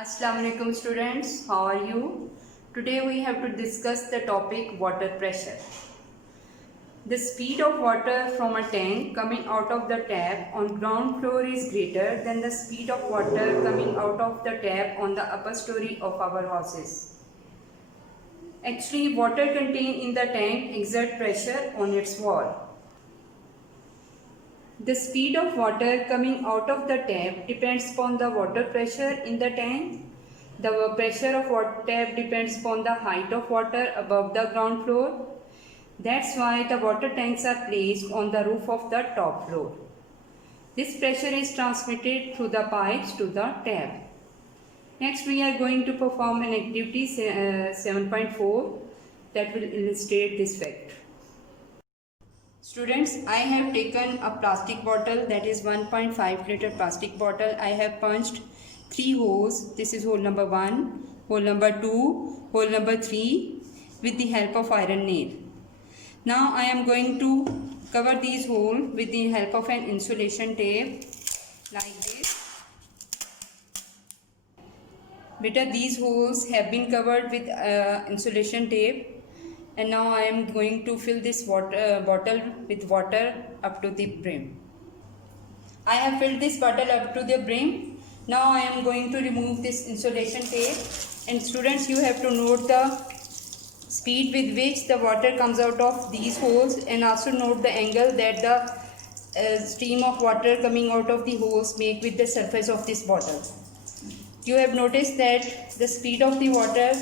Assalamu alaikum students, how are you? Today we have to discuss the topic water pressure. The speed of water from a tank coming out of the tap on ground floor is greater than the speed of water coming out of the tap on the upper story of our houses. Actually, water contained in the tank exert pressure on its wall. The speed of water coming out of the tap depends upon the water pressure in the tank. The pressure of water tap depends upon the height of water above the ground floor. That's why the water tanks are placed on the roof of the top floor. This pressure is transmitted through the pipes to the tap. Next, we are going to perform an activity 7.4 that will illustrate this fact. Students, I have taken a plastic bottle, that is 1.5 liter plastic bottle. I have punched 3 holes. This is hole number 1, hole number 2, hole number 3 with the help of iron nail. Now I am going to cover these holes with the help of an insulation tape like this. Beta, these holes have been covered with insulation tape. And now I am going to fill this bottle with water up to the brim. I have filled this bottle up to the brim. Now I am going to remove this insulation tape. And students, you have to note the speed with which the water comes out of these holes, and also note the angle that the stream of water coming out of the holes make with the surface of this bottle. You have noticed that the speed of the water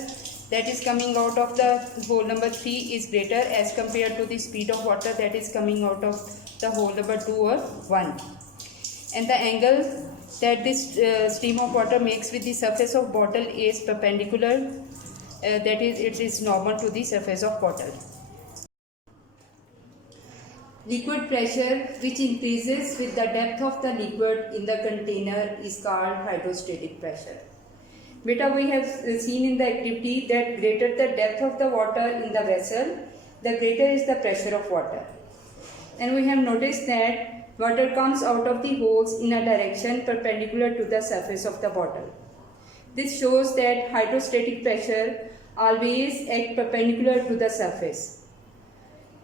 that is coming out of the hole number 3 is greater as compared to the speed of water that is coming out of the hole number 2 or 1. And the angle that this stream of water makes with the surface of bottle is perpendicular, that is, it is normal to the surface of bottle. Liquid pressure, which increases with the depth of the liquid in the container, is called hydrostatic pressure. Beta, we have seen in the activity that greater the depth of the water in the vessel, the greater is the pressure of water. And we have noticed that water comes out of the holes in a direction perpendicular to the surface of the bottle. This shows that hydrostatic pressure always acts perpendicular to the surface.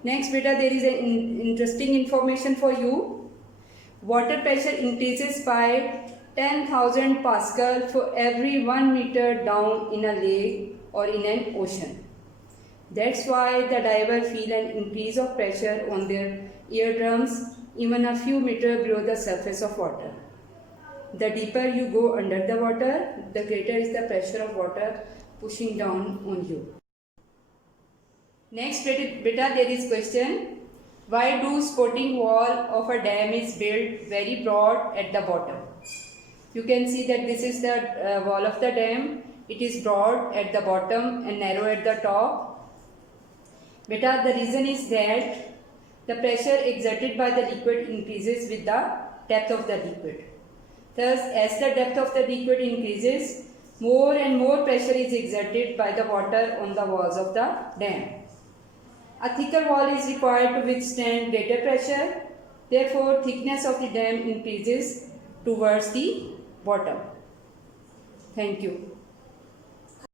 Next, beta, there is an interesting information for you. Water pressure increases by 10,000 Pascal for every 1 meter down in a lake or in an ocean. That's why the diver feel an increase of pressure on their eardrums even a few meters below the surface of water. The deeper you go under the water, the greater is the pressure of water pushing down on you. Next, beta, there is question. Why do sporting wall of a dam is built very broad at the bottom? You can see that this is the wall of the dam. It is broad at the bottom and narrow at the top. Beta, the reason is that the pressure exerted by the liquid increases with the depth of the liquid. Thus, as the depth of the liquid increases, more and more pressure is exerted by the water on the walls of the dam. A thicker wall is required to withstand greater pressure. Therefore, thickness of the dam increases towards the bottom. Thank you.